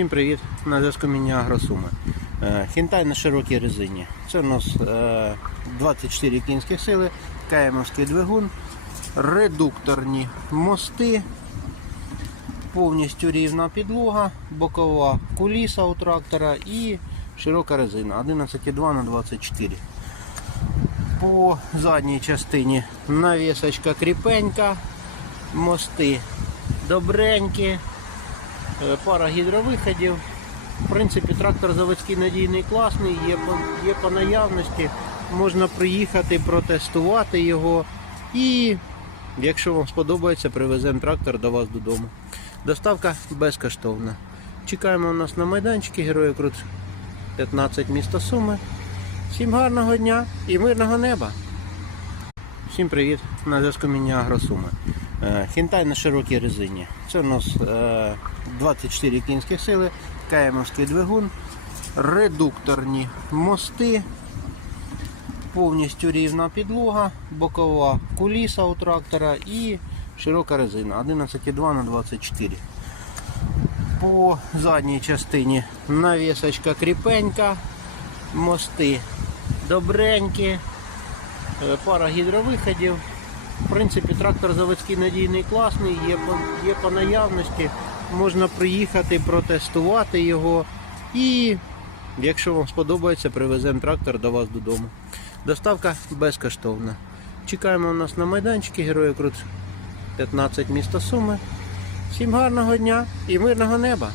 Всім привіт! На зв'язку мені Агросуми. Е, Хінтай на широкій резині. Це у нас е, 24 кінські сили, каємовський двигун, редукторні мости, повністю рівна підлога, бокова куліса у трактора і широка резина 11,2 на 24. По задній частині навісочка кріпенька, мости добренькі. Е, пара гідровиходів. В принципі, трактор заводський надійний, класний, є по, є по наявності. Можна приїхати, протестувати його. І, якщо вам сподобається, привеземо трактор до вас додому. Доставка безкоштовна. Чекаємо у нас на майданчики Герої Крут 15 міста Суми. Всім гарного дня і мирного неба! Всім привіт! На зв'язку мені Агросуми. Е, Хінтай на широкій резині. Це у нас е, 24 кінські сили, каємовський двигун, редукторні мости, повністю рівна підлога, бокова куліса у трактора і широка резина 11,2 на 24. По задній частині навісочка кріпенька, мости добренькі. Е, пара гідровиходів. В принципі, трактор заводський надійний, класний, є по, є по наявності. Можна приїхати, протестувати його. І, якщо вам сподобається, привеземо трактор до вас додому. Доставка безкоштовна. Чекаємо у нас на майданчики Герої Крут 15 міста Суми. Всім гарного дня і мирного неба!